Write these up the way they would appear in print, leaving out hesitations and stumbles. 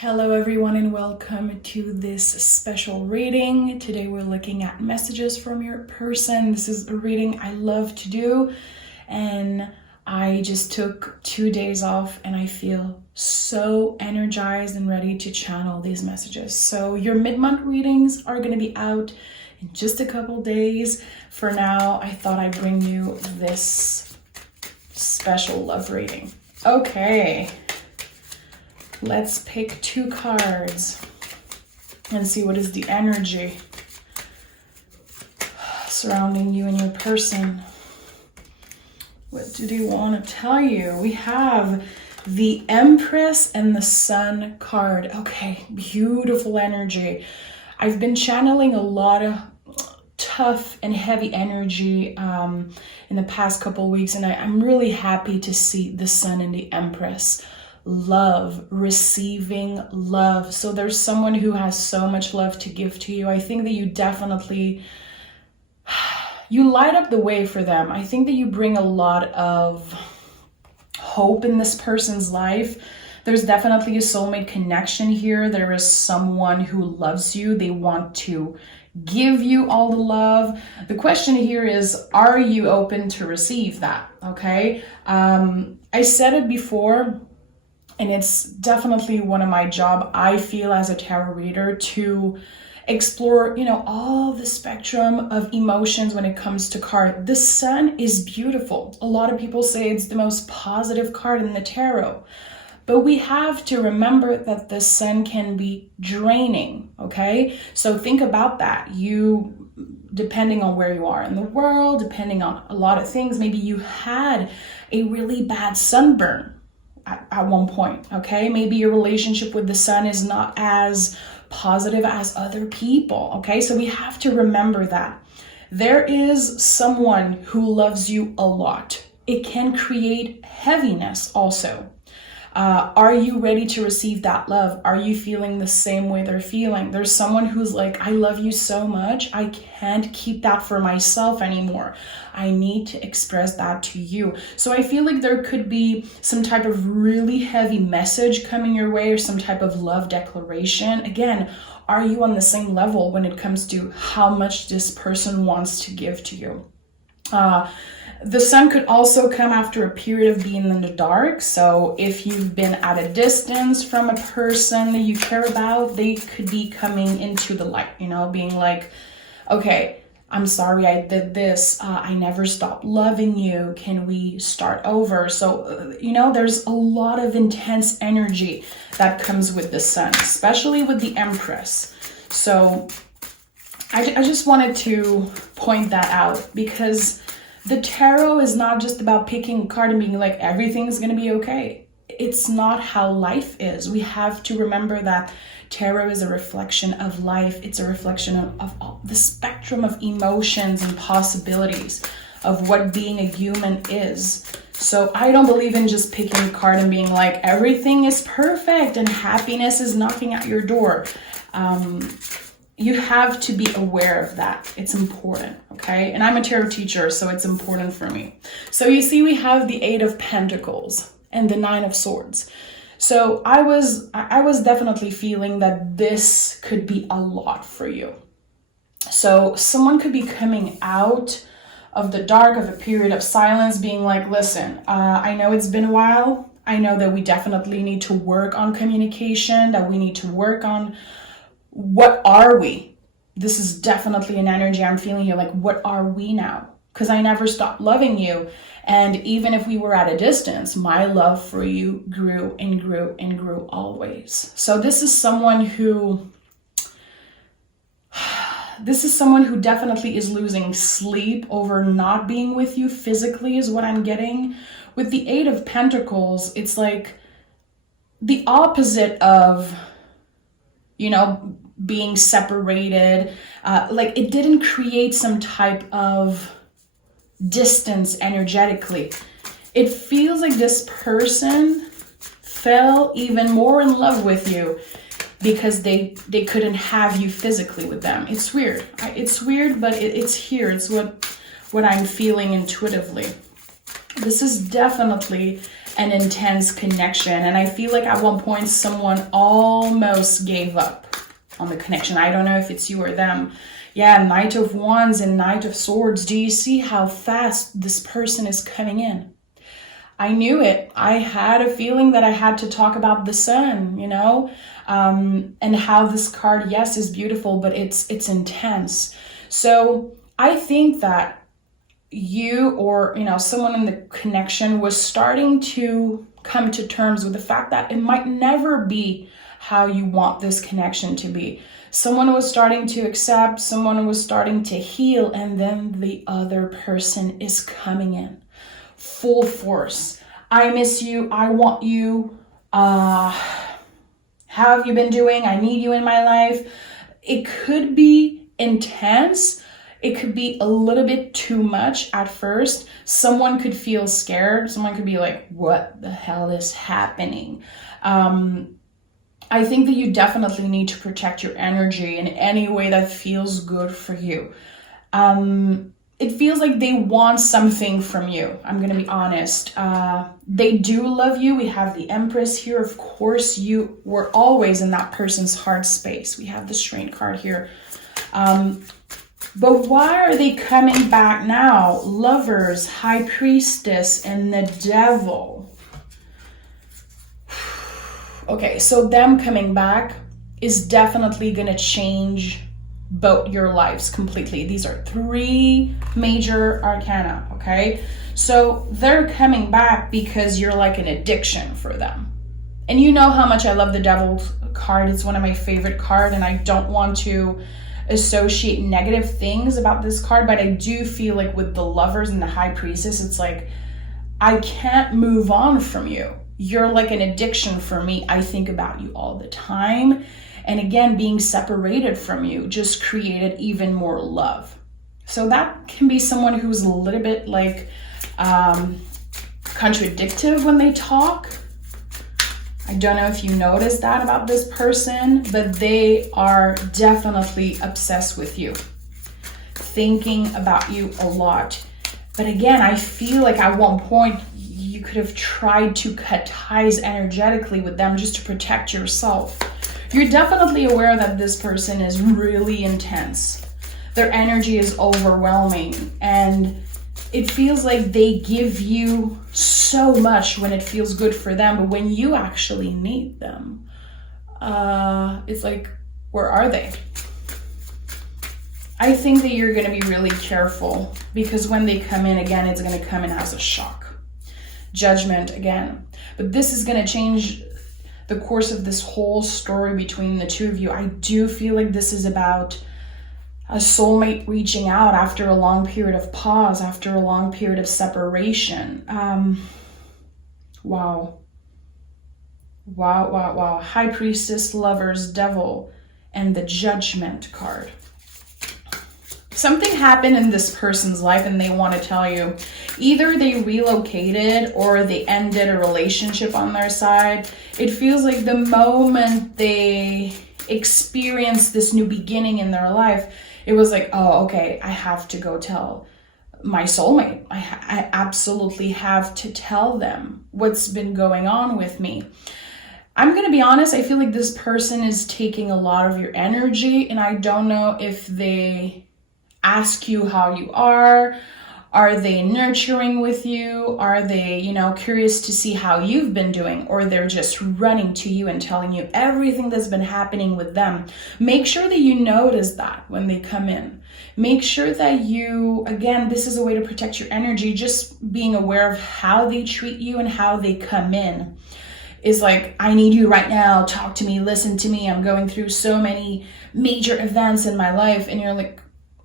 Hello everyone and welcome to this special reading. Today we're looking at messages from your person. This is a reading I love to do and I just took 2 days off and I feel so energized and ready to channel these messages. So your mid-month readings are going to be out in just a couple days. For now, I thought I'd bring you this special love reading. Okay. Let's pick 2 cards and see what is the energy surrounding you and your person. What do they want to tell you? We have the Empress and the Sun card. Okay, beautiful energy. I've been channeling a lot of tough and heavy energy in the past couple of weeks, and I'm really happy to see the Sun and the Empress. Love, receiving love. So there's someone who has so much love to give to you. I think that you definitely, you light up the way for them. I think that you bring a lot of hope in this person's life. There's definitely a soulmate connection here. There is someone who loves you. They want to give you all the love. The question here is, are you open to receive that? Okay. I said it before, and it's definitely one of my job, I feel, as a tarot reader, to explore, all the spectrum of emotions when it comes to card. The Sun is beautiful. A lot of people say it's the most positive card in the tarot. But we have to remember that the Sun can be draining, okay? So think about that. You, depending on where you are in the world, depending on a lot of things, maybe you had a really bad sunburn at one point, okay? Maybe your relationship with the Sun is not as positive as other people, okay? So we have to remember that. There is someone who loves you a lot. It can create heaviness also. Are you ready to receive that love? Are you feeling the same way they're feeling? There's someone who's like, I love you so much. I can't keep that for myself anymore. I need to express that to you. So I feel like there could be some type of really heavy message coming your way or some type of love declaration. Again, are you on the same level when it comes to how much this person wants to give to you? The Sun could also come after a period of being in the dark. So if you've been at a distance from a person that you care about, they could be coming into the light, being like, okay, I'm sorry I did this. I never stopped loving you. Can we start over? So, there's a lot of intense energy that comes with the Sun, especially with the Empress. So I just wanted to point that out, because the tarot is not just about picking a card and being like, everything's going to be okay. It's not how life is. We have to remember that tarot is a reflection of life. It's a reflection of all the spectrum of emotions and possibilities of what being a human is. So I don't believe in just picking a card and being like, everything is perfect and happiness is knocking at your door. You have to be aware of that. It's important, okay? And I'm a tarot teacher, so it's important for me. So you see, we have the 8 of Pentacles and the 9 of Swords. So I was definitely feeling that this could be a lot for you. So someone could be coming out of the dark, of a period of silence, being like, listen, I know it's been a while. I know that we definitely need to work on communication, that we need to work on what are we? This is definitely an energy I'm feeling here. Like, what are we now? Because I never stopped loving you. And even if we were at a distance, my love for you grew and grew and grew always. So this is someone who definitely is losing sleep over not being with you physically, is what I'm getting. With the 8 of Pentacles, it's like the opposite of, being separated. Like, it didn't create some type of distance energetically. It feels like this person fell even more in love with you because they couldn't have you physically with them. It's weird. It's weird, but it's here. It's what I'm feeling intuitively. This is definitely an intense connection. And I feel like at one point someone almost gave up on the connection. I don't know if it's you or them. Yeah, Knight of Wands and Knight of Swords. Do you see how fast this person is coming in? I knew it. I had a feeling that I had to talk about the sun, you know, and how this card, yes, is beautiful, but it's intense. So I think that you, or, you know, someone in the connection was starting to come to terms with the fact that it might never be how you want this connection to be. Someone was starting to accept, someone was starting to heal, and then the other person is coming in full force. I miss you. I want you. How have you been doing? I need you in my life. It could be intense. It could be a little bit too much at first. Someone could feel scared. Someone could be like, what the hell is happening? I think that you definitely need to protect your energy in any way that feels good for you. It feels like they want something from you. I'm going to be honest. They do love you. We have the Empress here. Of course, you were always in that person's heart space. We have the Strength card here. But why are they coming back now? Lovers, High Priestess, and the Devil. Okay, so them coming back is definitely going to change both your lives completely. These are 3 major arcana, okay? So they're coming back because you're like an addiction for them. And you know how much I love the Devil card. It's one of my favorite cards, and I don't want to associate negative things about this card, but I do feel like with the Lovers and the High Priestess, it's like, I can't move on from you. You're like an addiction for me. I think about you all the time. And again, being separated from you just created even more love. So that can be someone who's a little bit like contradictive when they talk. I don't know if you noticed that about this person, but they are definitely obsessed with you, thinking about you a lot. But again, I feel like at one point you could have tried to cut ties energetically with them just to protect yourself. You're definitely aware that this person is really intense. Their energy is overwhelming, and it feels like they give you so much when it feels good for them, but when you actually need them, it's like, where are they? I think that you're going to be really careful, because when they come in again, it's going to come in as a shock. Judgment again. But this is going to change the course of this whole story between the two of you. I do feel like this is about a soulmate reaching out after a long period of pause, after a long period of separation. Wow. High Priestess, Lovers, Devil, and the Judgment card. Something happened in this person's life and they want to tell you. Either they relocated or they ended a relationship on their side. It feels like the moment they experienced this new beginning in their life, it was like, oh, okay, I have to go tell my soulmate. I absolutely have to tell them what's been going on with me. I'm going to be honest, I feel like this person is taking a lot of your energy, and I don't know if they ask you how you are. Are they nurturing with you? Are they, curious to see how you've been doing? Or they're just running to you and telling you everything that's been happening with them. Make sure that you notice that when they come in. Make sure that you, again, this is a way to protect your energy, just being aware of how they treat you and how they come in. Is like, I need you right now, talk to me, listen to me. I'm going through so many major events in my life. And you're like,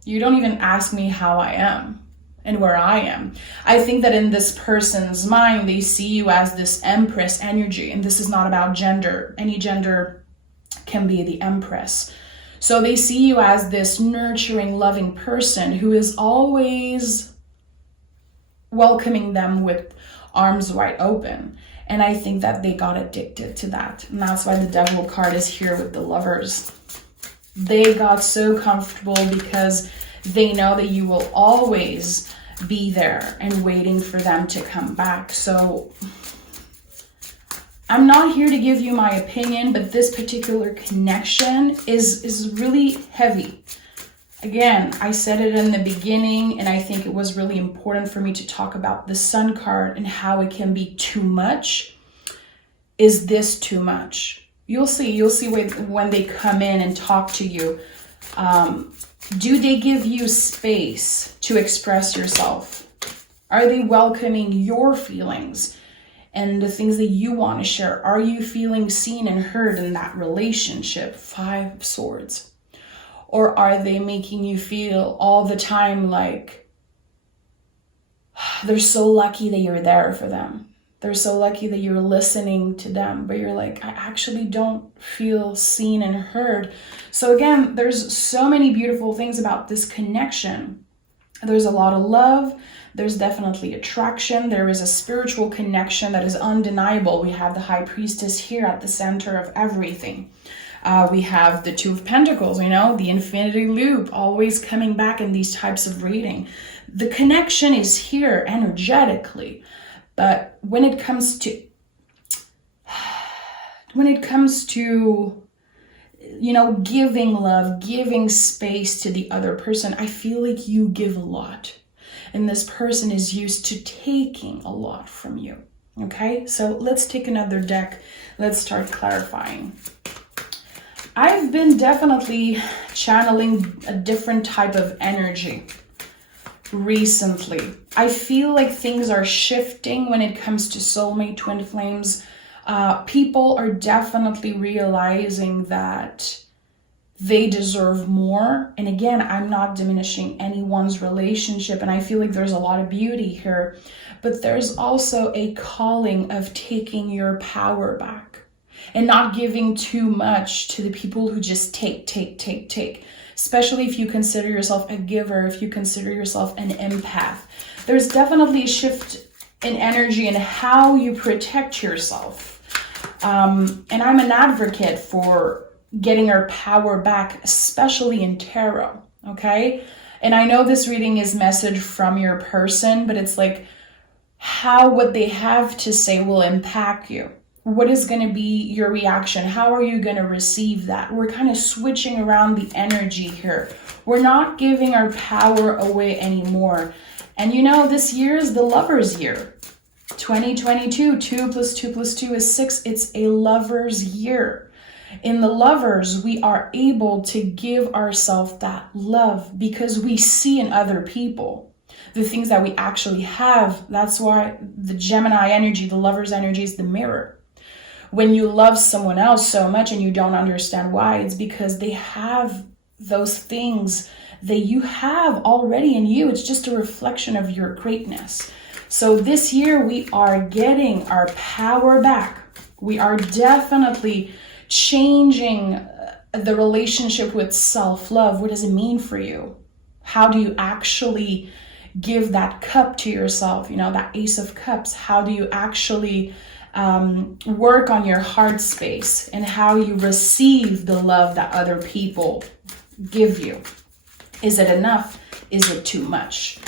you don't even ask me how I am and where I am. I think that in this person's mind, they see you as this Empress energy, and this is not about gender. Any gender can be the Empress. So they see you as this nurturing, loving person who is always welcoming them with arms wide open. And I think that they got addicted to that. And that's why the Devil card is here with the Lovers. They got so comfortable because they know that you will always be there and waiting for them to come back. So I'm not here to give you my opinion, but this particular connection is really heavy. Again, I said it in the beginning, and I think it was really important for me to talk about the Sun card and how it can be too much. Is this too much? You'll see when they come in and talk to you. Do they give you space to express yourself? Are they welcoming your feelings and the things that you want to share? Are you feeling seen and heard in that relationship? 5 of Swords. Or are they making you feel all the time like they're so lucky that you're there for them? They're so lucky that you're listening to them, but you're like, I actually don't feel seen and heard. So again, there's so many beautiful things about this connection. There's a lot of love. There's definitely attraction. There is a spiritual connection that is undeniable. We have the High Priestess here at the center of everything. We have the 2 of Pentacles, the infinity loop, always coming back in these types of reading. The connection is here energetically, but when it comes to, giving love, giving space to the other person, I feel like you give a lot. And this person is used to taking a lot from you. Okay, so let's take another deck. Let's start clarifying. I've been definitely channeling a different type of energy recently. I feel like things are shifting when it comes to soulmate twin flames. People are definitely realizing that they deserve more. And again, I'm not diminishing anyone's relationship, and I feel like there's a lot of beauty here, but there's also a calling of taking your power back and not giving too much to the people who just take. Especially if you consider yourself a giver, if you consider yourself an empath. There's definitely a shift in energy and how you protect yourself. And I'm an advocate for getting our power back, especially in tarot, okay? And I know this reading is message from your person, but it's like how what they have to say will impact you. What is going to be your reaction? How are you going to receive that? We're kind of switching around the energy here. We're not giving our power away anymore. And this year is the Lover's year. 2022, 2 + 2 + 2 is 6. It's a Lover's year. In the Lovers, we are able to give ourselves that love because we see in other people the things that we actually have. That's why the Gemini energy, the Lover's energy, is the mirror. When you love someone else so much and you don't understand why, it's because they have those things that you have already in you. It's just a reflection of your greatness. So this year we are getting our power back. We are definitely changing the relationship with self-love. What does it mean for you? How do you actually give that cup to yourself? That Ace of Cups. How do you actually work on your heart space and how you receive the love that other people give you? Is it enough? Is it too much?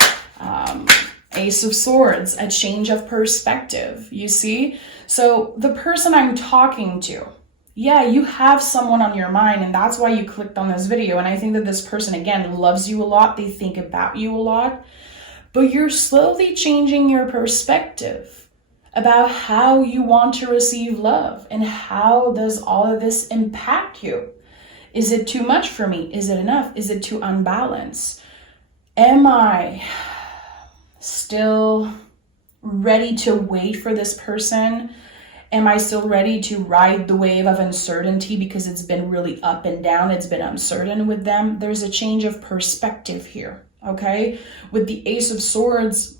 Ace of Swords, a change of perspective, you see? So the person I'm talking to, yeah, you have someone on your mind, and that's why you clicked on this video. And I think that this person, again, loves you a lot. They think about you a lot, but you're slowly changing your perspective about how you want to receive love and how does all of this impact you. Is it too much for me? Is it enough? Is it too unbalanced? Am I still ready to wait for this person? Am I still ready to ride the wave of uncertainty because it's been really up and down? It's been uncertain with them. There's a change of perspective here, okay? With the Ace of Swords,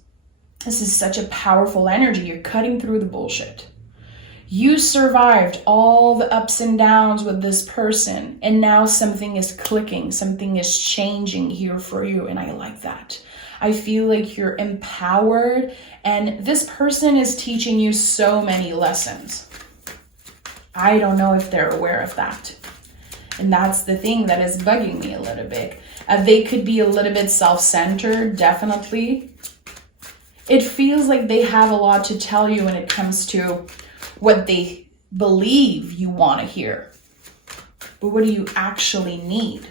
this is such a powerful energy. You're cutting through the bullshit. You survived all the ups and downs with this person, and now something is clicking, something is changing here for you, and I like that. I feel like you're empowered, and this person is teaching you so many lessons. I don't know if they're aware of that. And that's the thing that is bugging me a little bit. They could be a little bit self-centered, definitely. It feels like they have a lot to tell you when it comes to what they believe you want to hear, but what do you actually need?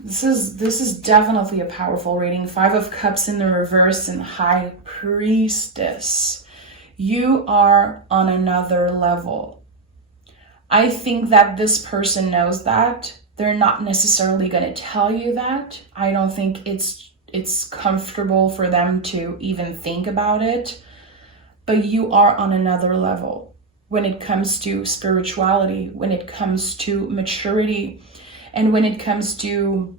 This is definitely a powerful reading. 5 of Cups in the reverse and High Priestess. You are on another level. I think that this person knows that. They're not necessarily going to tell you that. I don't think it's comfortable for them to even think about it. But you are on another level when it comes to spirituality, when it comes to maturity, and when it comes to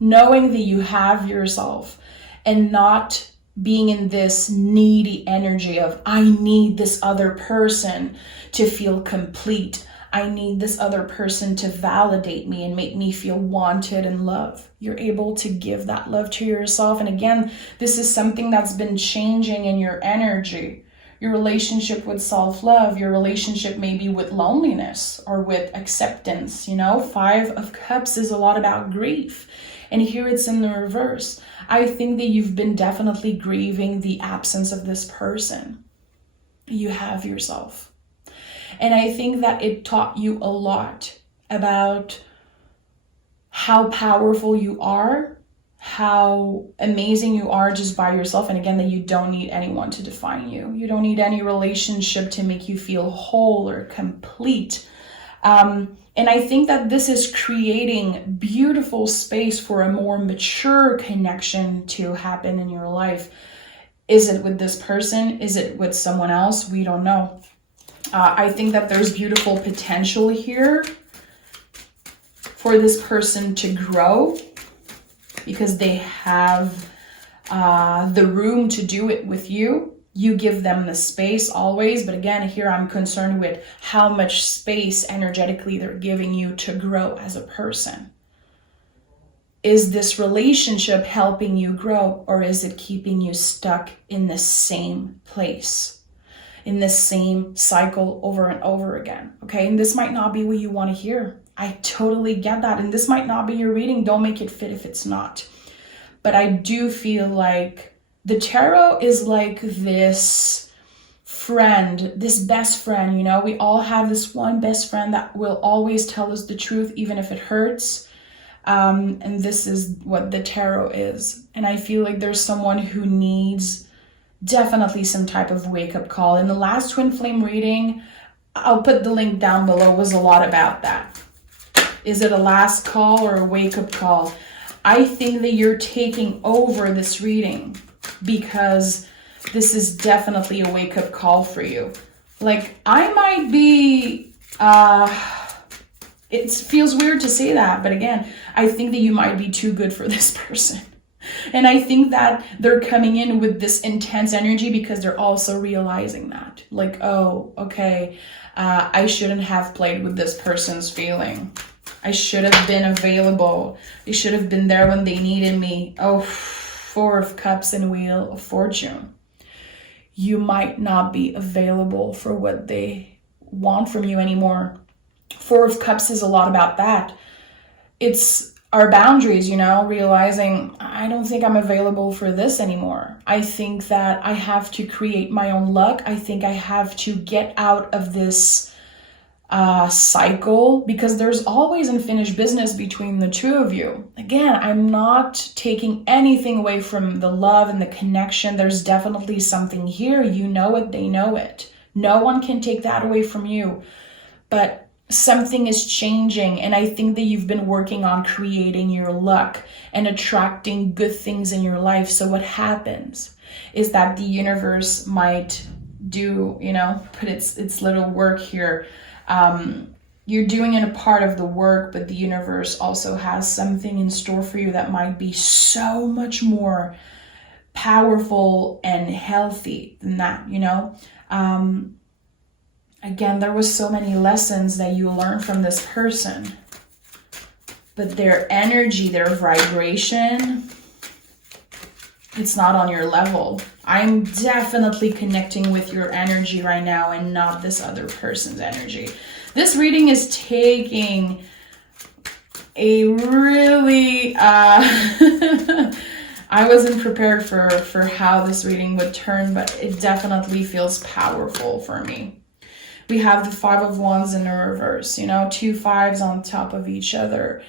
knowing that you have yourself and not being in this needy energy of, I need this other person to feel complete. I need this other person to validate me and make me feel wanted and loved. You're able to give that love to yourself. And again, this is something that's been changing in your energy. Your relationship with self-love, your relationship maybe with loneliness or with acceptance, 5 of Cups is a lot about grief. And here it's in the reverse. I think that you've been definitely grieving the absence of this person. You have yourself. And I think that it taught you a lot about how powerful you are, how amazing you are just by yourself. And again, that you don't need anyone to define you. You don't need any relationship to make you feel whole or complete. And I think that this is creating beautiful space for a more mature connection to happen in your life. Is it with this person? Is it with someone else? We don't know. I think that there's beautiful potential here for this person to grow because they have the room to do it with you. You give them the space always. But again, here I'm concerned with how much space energetically they're giving you to grow as a person. Is this relationship helping you grow, or is it keeping you stuck in the same place, in the same cycle over and over again? Okay, and this might not be what you want to hear. I totally get that. And this might not be your reading. Don't make it fit if it's not. But I do feel like the tarot is like this friend, this best friend, we all have this one best friend that will always tell us the truth, even if it hurts. And this is what the tarot is. And I feel like there's someone who needs definitely some type of wake-up call. In the last twin flame reading, I'll put the link down below, was a lot about that. Is it a last call or a wake-up call? I think that you're taking over this reading because this is definitely a wake-up call for you. Like, I might be, it feels weird to say that, but again, I think that you might be too good for this person. And I think that they're coming in with this intense energy because they're also realizing that. Like, oh, okay, I shouldn't have played with this person's feeling. I should have been available. I should have been there when they needed me. Oh, 4 of Cups and Wheel of Fortune. You might not be available for what they want from you anymore. 4 of Cups is a lot about that. It's our boundaries, realizing I don't think I'm available for this anymore. I think that I have to create my own luck. I think I have to get out of this cycle because there's always unfinished business between the two of you. Again, I'm not taking anything away from the love and the connection. There's definitely something here. You know it, they know it. No one can take that away from you. But something is changing, and I think that you've been working on creating your luck and attracting good things in your life. So what happens is that the universe might do, put its little work here. You're doing it a part of the work, but the universe also has something in store for you that might be so much more powerful and healthy than that, Again, there was so many lessons that you learned from this person, but their energy, their vibration, it's not on your level. I'm definitely connecting with your energy right now and not this other person's energy. This reading is taking a really I wasn't prepared for how this reading would turn, but it definitely feels powerful for me. We have the Five of Wands in the reverse, you know, 2 5s on top of each other.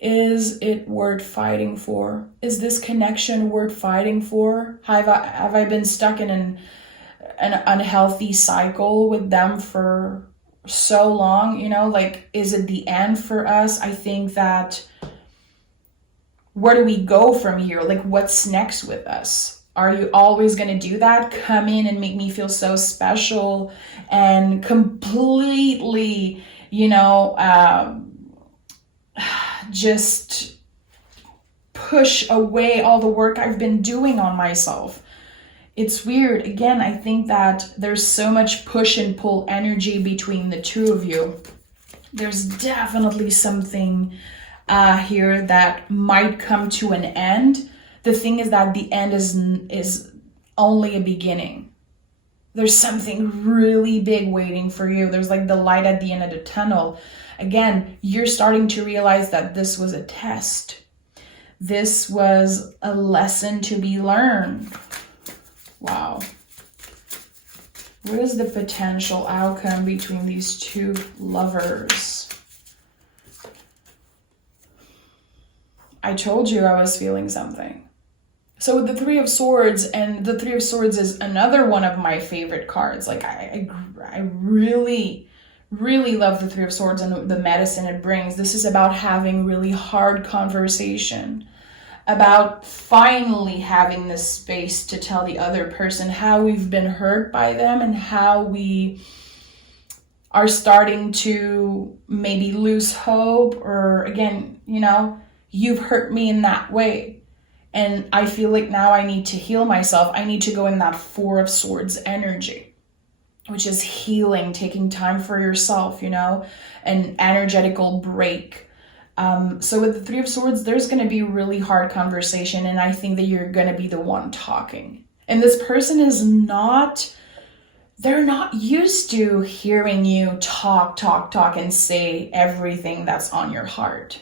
Is it worth fighting for? Is this connection worth fighting for? Have I been stuck in an unhealthy cycle with them for so long? You know, like, is it the end for us? I think that, where do we go from here? Like, what's next with us? Are you always going to do that? Come in and make me feel so special and completely, you know, just push away all the work I've been doing on myself. It's weird. Again, I think that there's so much push and pull energy between the two of you. There's definitely something here that might come to an end. The thing is that the end is only a beginning. There's something really big waiting for you. There's like the light at the end of the tunnel. Again, you're starting to realize that this was a test. This was a lesson to be learned. Wow. What is the potential outcome between these two lovers? I told you I was feeling something. So with the Three of Swords, and the Three of Swords is another one of my favorite cards. Like, I really love the Three of Swords and the medicine it brings. This is about having really hard conversation, about finally having this space to tell the other person how we've been hurt by them and how we are starting to maybe lose hope, or again, you know, you've hurt me in that way. And I feel like now I need to heal myself. I need to go in that Four of Swords energy, which is healing, taking time for yourself, you know, an energetical break. So with the Three of Swords, there's going to be really hard conversation, and I think that you're going to be the one talking. And this person is not, they're not used to hearing you talk, and say everything that's on your heart.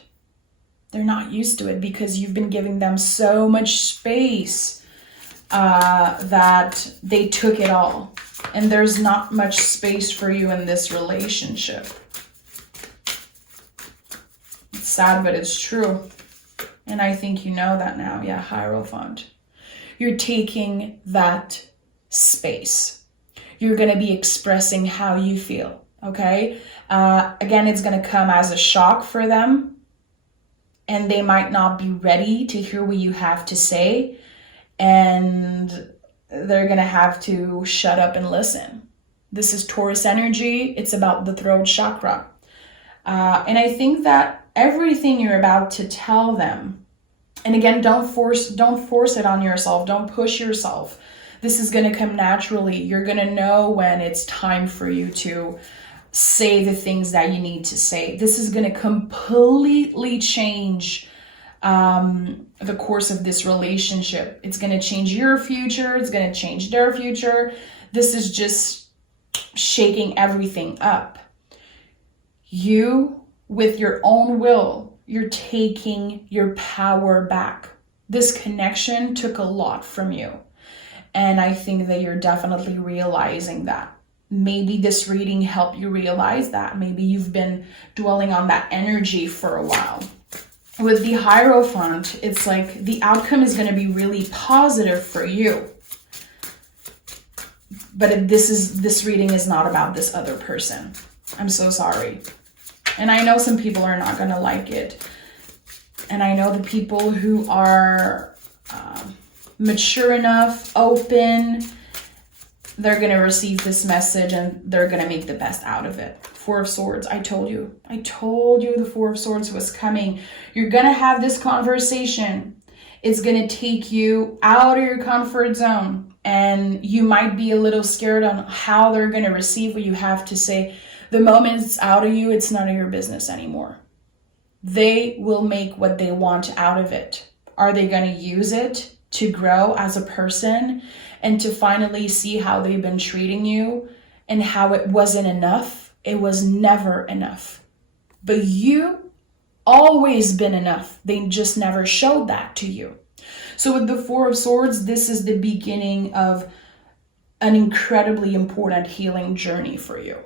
They're not used to it because you've been giving them so much space that they took it all. And there's not much space for you in this relationship. It's sad, but it's true. And I think you know that now. Yeah, Hierophant. You're taking that space. You're going to be expressing how you feel, okay? Again, it's going to come as a shock for them. And they might not be ready to hear what you have to say. And they're going to have to shut up and listen. This is Taurus energy. It's about the throat chakra. And I think that everything you're about to tell them, and again, don't force it on yourself. Don't push yourself. This is going to come naturally. You're going to know when it's time for you to say the things that you need to say. This is going to completely change the course of this relationship. It's going to change your future. It's going to change their future. This is just shaking everything up. You, with your own will, you're taking your power back. This connection took a lot from you. And I think that you're definitely realizing that. Maybe this reading helped you realize that. Maybe you've been dwelling on that energy for a while. With the Hierophant, it's like the outcome is going to be really positive for you. But this reading is not about this other person. I'm so sorry. And I know some people are not going to like it. And I know the people who are mature enough, open, they're going to receive this message and they're going to make the best out of it. Four of Swords. I told you the Four of Swords was coming. You're going to have this conversation. It's going to take you out of your comfort zone. And you might be a little scared on how they're going to receive what you have to say. The moment it's out of you, it's none of your business anymore. They will make what they want out of it. Are they going to use it to grow as a person and to finally see how they've been treating you and how it wasn't enough? It was never enough. But you always been enough. They just never showed that to you. So with the Four of Swords, this is the beginning of an incredibly important healing journey for you.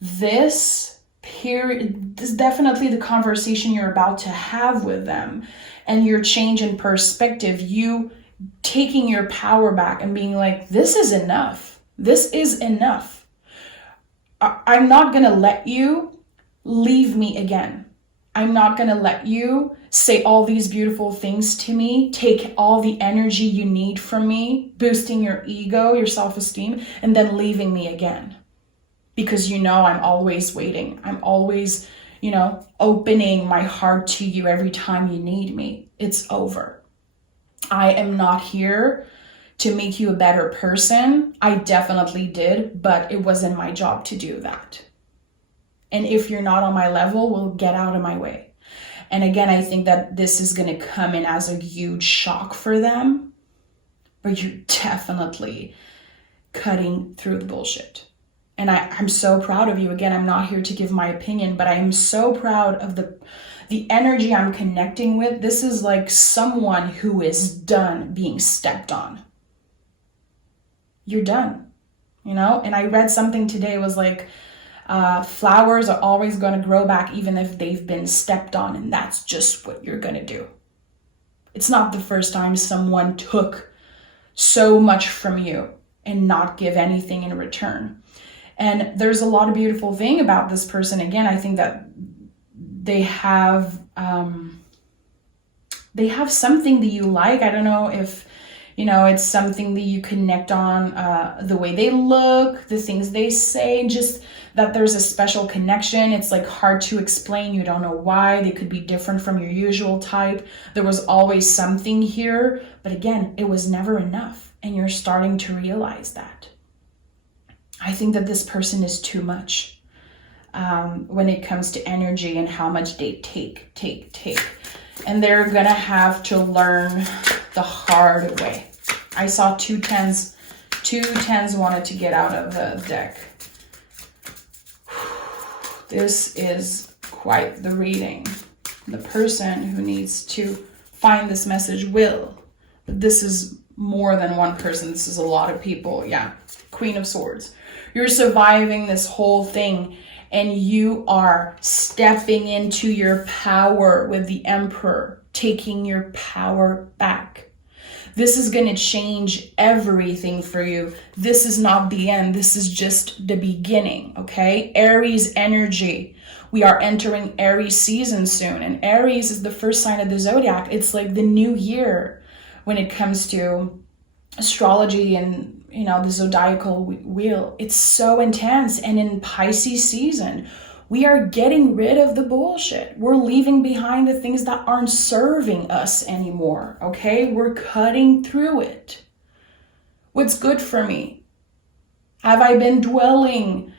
This is definitely the conversation you're about to have with them, and your change in perspective, you taking your power back and being like, this is enough. This is enough. I'm not going to let you leave me again. I'm not going to let you say all these beautiful things to me, take all the energy you need from me, boosting your ego, your self-esteem, and then leaving me again. Because you know I'm always waiting. I'm always, opening my heart to you every time you need me. It's over. I am not here to make you a better person. I definitely did, but it wasn't my job to do that. And if you're not on my level, well, get out of my way. And again, I think that this is going to come in as a huge shock for them, but you're definitely cutting through the bullshit. And I'm so proud of you. Again, I'm not here to give my opinion, but I am so proud of the energy I'm connecting with. This is like someone who is done being stepped on. You're done, And I read something today, it was like, flowers are always going to grow back even if they've been stepped on, and that's just what you're going to do. It's not the first time someone took so much from you and not give anything in return. And there's a lot of beautiful thing about this person. Again, I think that they have something that you like. I don't know if it's something that you connect on, the way they look, the things they say, just that there's a special connection. It's like hard to explain. You don't know why. They could be different from your usual type. There was always something here, but again, it was never enough. And you're starting to realize that. I think that this person is too much when it comes to energy and how much they take. And they're going to have to learn the hard way. I saw two tens. Two tens wanted to get out of the deck. This is quite the reading. The person who needs to find this message will. But this is more than one person. This is a lot of people. Yeah. Queen of Swords. You're surviving this whole thing, and you are stepping into your power with the Emperor, taking your power back. This is going to change everything for you. This is not the end. This is just the beginning, okay? Aries energy. We are entering Aries season soon, and Aries is the first sign of the zodiac. It's like the new year when it comes to astrology and the zodiacal wheel. It's so intense. And in Pisces season, we are getting rid of the bullshit. We're leaving behind the things that aren't serving us anymore. Okay? We're cutting through it. What's good for me? Have I been dwelling,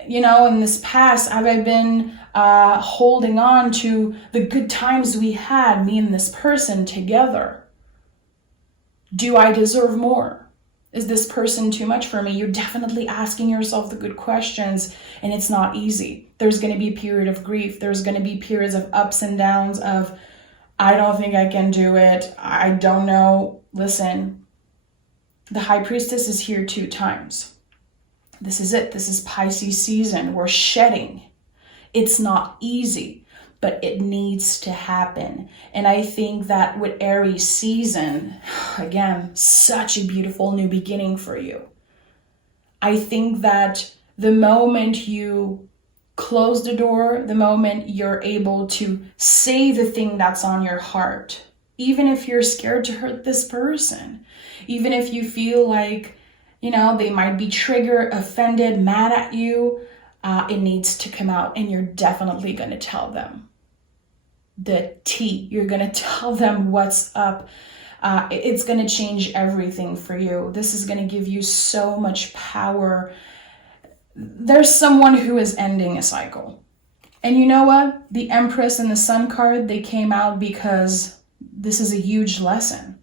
in this past? Have I been holding on to the good times we had, me and this person together? Do I deserve more? Is this person too much for me? You're definitely asking yourself the good questions, and it's not easy. There's going to be a period of grief. There's going to be periods of ups and downs of, I don't think I can do it. I don't know. Listen, the High Priestess is here 2 times. This is it. This is Pisces season. We're shedding. It's not easy, but it needs to happen. And I think that with Aries season, again, such a beautiful new beginning for you. I think that the moment you close the door, the moment you're able to say the thing that's on your heart, even if you're scared to hurt this person, even if you feel like, they might be triggered, offended, mad at you, it needs to come out, and you're definitely going to tell them the tea. You're going to tell them what's up. It's going to change everything for you. This is going to give you so much power. There's someone who is ending a cycle. And you know what? The Empress and the Sun card, they came out because this is a huge lesson.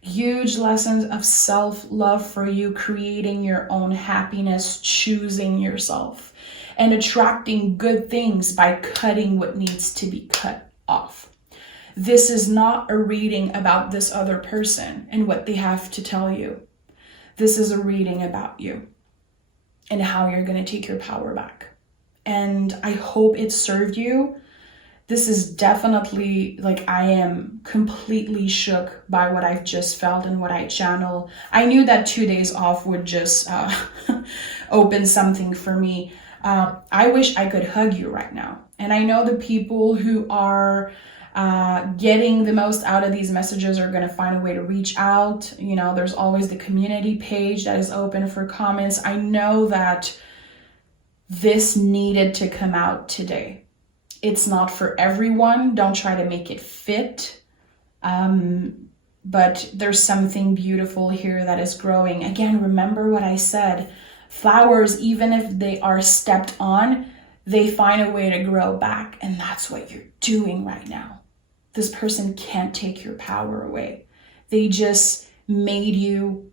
Huge lessons of self-love for you, creating your own happiness, choosing yourself, and attracting good things by cutting what needs to be cut off. This is not a reading about this other person and what they have to tell you. This is a reading about you and how you're going to take your power back. And I hope it served you. This is definitely, like, I am completely shook by what I've just felt and what I channel. I knew that 2 days off would just open something for me. I wish I could hug you right now. And I know the people who are getting the most out of these messages are going to find a way to reach out. You know, there's always the community page that is open for comments. I know that this needed to come out today. It's not for everyone. Don't try to make it fit. But there's something beautiful here that is growing. Again, remember what I said. Flowers, even if they are stepped on, they find a way to grow back. And that's what you're doing right now. This person can't take your power away. They just made you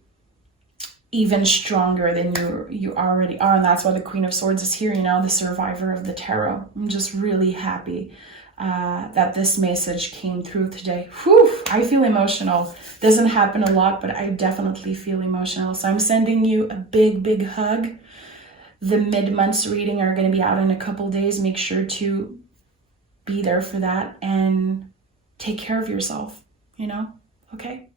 even stronger than you already are. And that's why the Queen of Swords is here, you know, the survivor of the tarot. I'm just really happy that this message came through today. Whew, I feel emotional. Doesn't happen a lot, but I definitely feel emotional. So I'm sending you a big, big hug. The mid-months reading are going to be out in a couple days. Make sure to be there for that and take care of yourself, you know? Okay?